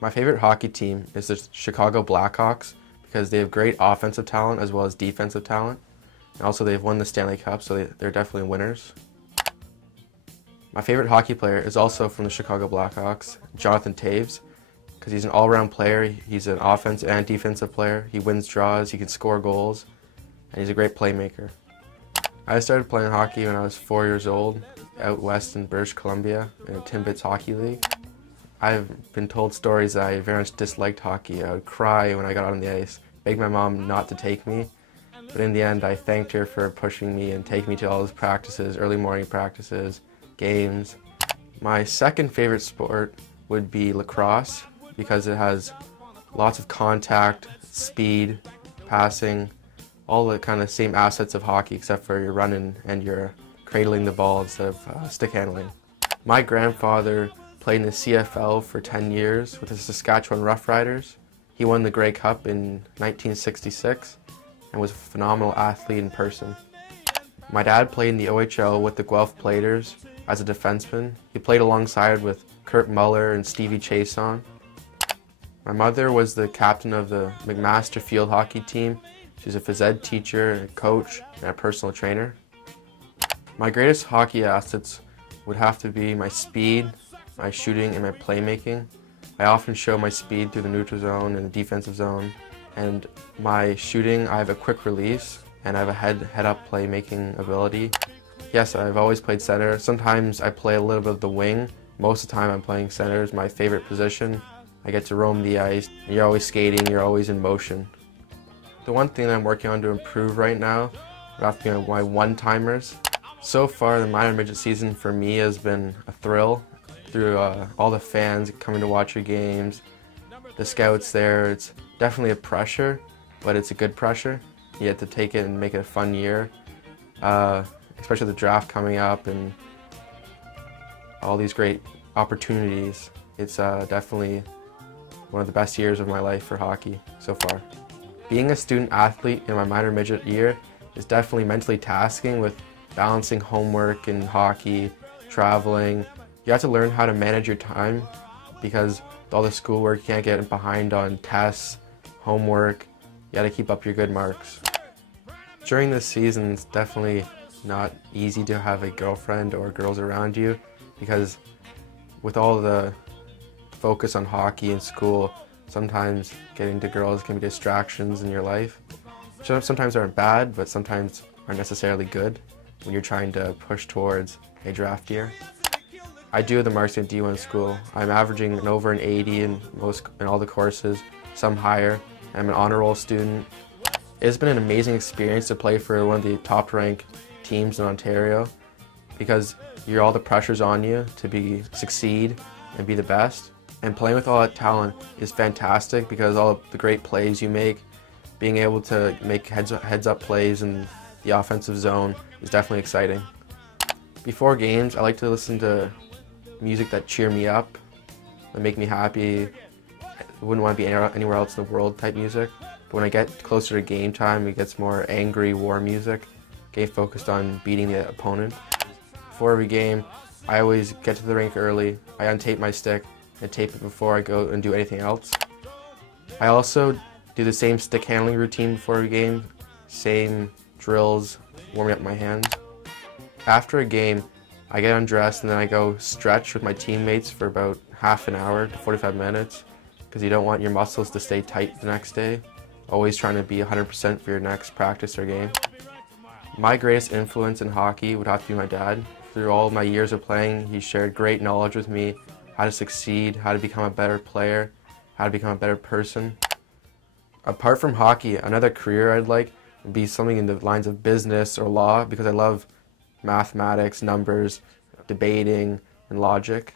My favorite hockey team is the Chicago Blackhawks because they have great offensive talent as well as defensive talent. And also they've won the Stanley Cup, so they're definitely winners. My favorite hockey player is also from the Chicago Blackhawks, Jonathan Toews, because he's an all-around player. He's an offensive and defensive player. He wins draws, he can score goals, and he's a great playmaker. I started playing hockey when I was 4 years old, out west in British Columbia in a Timbits hockey league. I've been told stories that I very much disliked hockey. I would cry when I got on the ice, beg my mom not to take me, but in the end I thanked her for pushing me and taking me to all those practices, early morning practices, games. My second favorite sport would be lacrosse because it has lots of contact, speed, passing, all the kind of same assets of hockey except for you're running and you're cradling the ball instead of stick handling. My grandfather played in the CFL for 10 years with the Saskatchewan Roughriders. He won the Grey Cup in 1966 and was a phenomenal athlete in person. My dad played in the OHL with the Guelph Platers as a defenseman. He played alongside with Kurt Muller and Stevie Chason. My mother was the captain of the McMaster field hockey team. She's a phys ed teacher, a coach, and a personal trainer. My greatest hockey assets would have to be my speed, my shooting, and my playmaking. I often show my speed through the neutral zone and the defensive zone. And my shooting, I have a quick release, and I have a head-up playmaking ability. Yes, I've always played center. Sometimes I play a little bit of the wing. Most of the time I'm playing center is my favorite position. I get to roam the ice. You're always skating, you're always in motion. The one thing that I'm working on to improve right now would have to be my one-timers. So far, the minor midget season for me has been a thrill through all the fans coming to watch your games, the scouts there. It's definitely a pressure, but it's a good pressure. You have to take it and make it a fun year, especially the draft coming up and all these great opportunities. It's definitely one of the best years of my life for hockey so far. Being a student athlete in my minor midget year is definitely mentally tasking with balancing homework and hockey, traveling. You have to learn how to manage your time because with all the schoolwork you can't get behind on tests, homework. You got to keep up your good marks. During this season, it's definitely not easy to have a girlfriend or girls around you because with all the focus on hockey and school, sometimes getting to girls can be distractions in your life. Sometimes aren't bad, but sometimes aren't necessarily good when you're trying to push towards a draft year. I do the marks in D1 school. I'm averaging over an 80 in all the courses, some higher. I'm an honor roll student. It's been an amazing experience to play for one of the top ranked teams in Ontario because all the pressure's on you to succeed and be the best. And playing with all that talent is fantastic because all of the great plays you make, being able to make heads-up plays in the offensive zone is definitely exciting. Before games, I like to listen to music that cheer me up, that make me happy. I wouldn't want to be anywhere else in the world type music. But when I get closer to game time, it gets more angry war music, get focused on beating the opponent. Before every game, I always get to the rink early. I untape my stick and tape it before I go and do anything else. I also do the same stick handling routine before every game, same drills, warming up my hands. After a game, I get undressed and then I go stretch with my teammates for about half an hour to 45 minutes because you don't want your muscles to stay tight the next day. Always trying to be 100% for your next practice or game. My greatest influence in hockey would have to be my dad. Through all my years of playing, he shared great knowledge with me, how to succeed, how to become a better player, how to become a better person. Apart from hockey, another career I'd like would be something in the lines of business or law because I love mathematics, numbers, debating, and logic.